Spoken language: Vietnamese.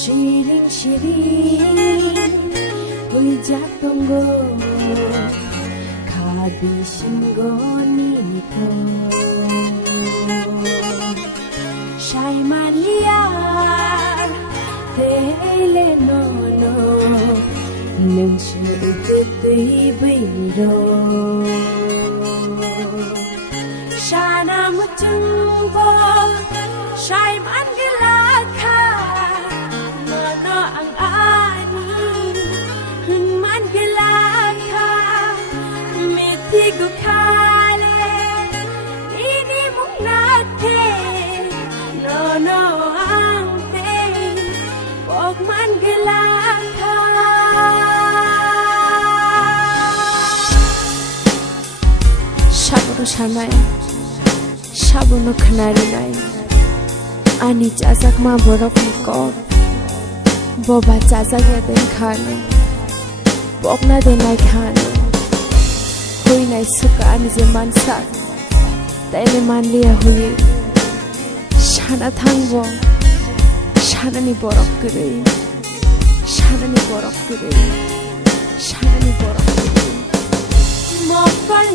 Shiring shiring hujak tonggo kabi singgo ni po Shai malia tele no no nung shu tui biro Shana mutumbo Shai man gelaka ang ani man gelaka mitigo kale ini mong nate no ang te pog man gelaka saburo shanai sabuno khnari nai ani chajak ma borok ni kop Boba chajak ya den khane bokna den nai khane hui nai suka ani je mansak taile manliya hui shana thangbo shanani borok gurei shanani borok gurei shanani borok gurei mokal